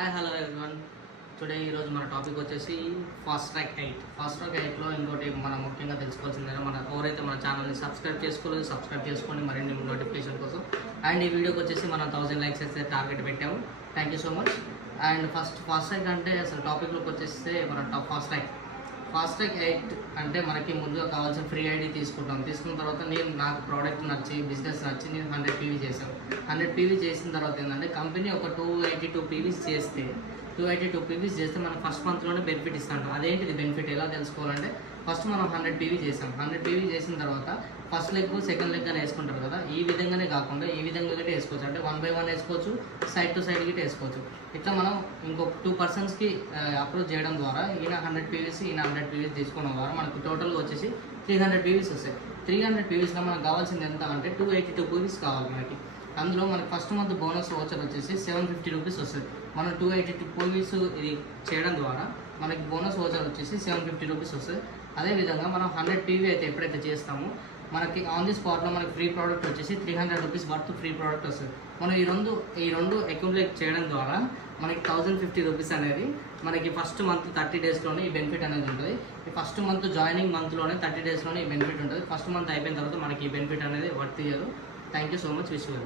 Hi hello everyone. Today ఈరోజు మన topic వచ్చేసి ఫాస్ట్ ట్రాక్ 8లో ఇంకోటి మనం ముఖ్యంగా తెలుసుకోవాల్సిందే, ఎవరైతే మన ఛానల్ని సబ్స్క్రైబ్ చేసుకోలేదు సబ్స్క్రైబ్ చేసుకొని మరిన్ని నోటిఫికేషన్ కోసం. అండ్ ఈ వీడియోకి వచ్చేసి మనం 1000 లైక్స్ అయితే టార్గెట్ పెట్టాము. Thank you so much. And fast track అంటే అసలు టాపిక్లోకి వచ్చేస్తే మన ఫాస్ట్ ట్రాక్ 8 అంటే మనకి ముందుగా కావాల్సిన ఫ్రీ ఐడి తీసుకున్న తర్వాత నాకు ప్రోడక్ట్ నచ్చి బిజినెస్ నచ్చి నేను 100 PV చేశాను. 100 PV చేసిన తర్వాత ఏంటంటే కంపెనీ ఒక 282 PVs చేస్తే 282 PVs చేస్తే మనకు ఫస్ట్ మంత్లోనే బెనిఫిట్ ఇస్తాను. అదేంటిది బెనిఫిట్ ఎలా తెలుసుకోవాలంటే ఫస్ట్ మనం 100 PV చేసాం. 100 PV చేసిన తర్వాత ఫస్ట్ లెగ్ సెకండ్ లెగ్ అని వేసుకుంటారు కదా, ఈ విధంగానే కాకుండా ఈ విధంగా గిట్ట వేసుకోవచ్చు. అంటే 1 by 1 వేసుకోవచ్చు, సైడ్ టు సైడ్ గిట్ట వేసుకోవచ్చు. ఇట్లా మనం ఇంకొక 2 personsకి అప్రోచ్ చేయడం ద్వారా ఈయన 100 PVs ఈయన 100 PVs తీసుకోవడం ద్వారా మనకు టోటల్గా వచ్చేసి 300 PVs వస్తాయి. 300 PVస్లో మనకు కావాల్సింది ఎంత అంటే 282 PVs కావాలి మనకి. అందులో మనకి ఫస్ట్ మంత్ బోనస్ వోచర్ వచ్చేసి 750 రూపీస్ వస్తుంది. మనం 282 PVs ఇది చేయడం ద్వారా మనకి బోనస్ వోచర్ వచ్చేసి 750 రూపీస్ వస్తుంది. అదేవిధంగా మనం 100 PV అయితే ఎప్పుడైతే చేస్తామో మనకి ఆన్ ది స్పాట్లో మనకి ఫ్రీ ప్రోడక్ట్ వచ్చేసి 300 రూపీస్ వర్త్ ఫ్రీ ప్రోడక్ట్ వస్తుంది. మనం ఈ రెండు అక్యుములేట్ చేయడం ద్వారా మనకి 1050 రూపీస్ అనేది మనకి ఫస్ట్ మంత్ 30 డేస్లోనే ఈ బెనిఫిట్ అనేది ఉంటుంది. ఈ ఫస్ట్ మంత్ జాయినింగ్ మంత్లోనే 30 డేస్లోనే ఈ బెనిఫిట్ ఉంటుంది. ఫస్ట్ మంత్ అయిపోయిన తర్వాత మనకి ఈ బెనిఫిట్ అనేది వర్త్ చేయదు. Thank you so much. Wish you.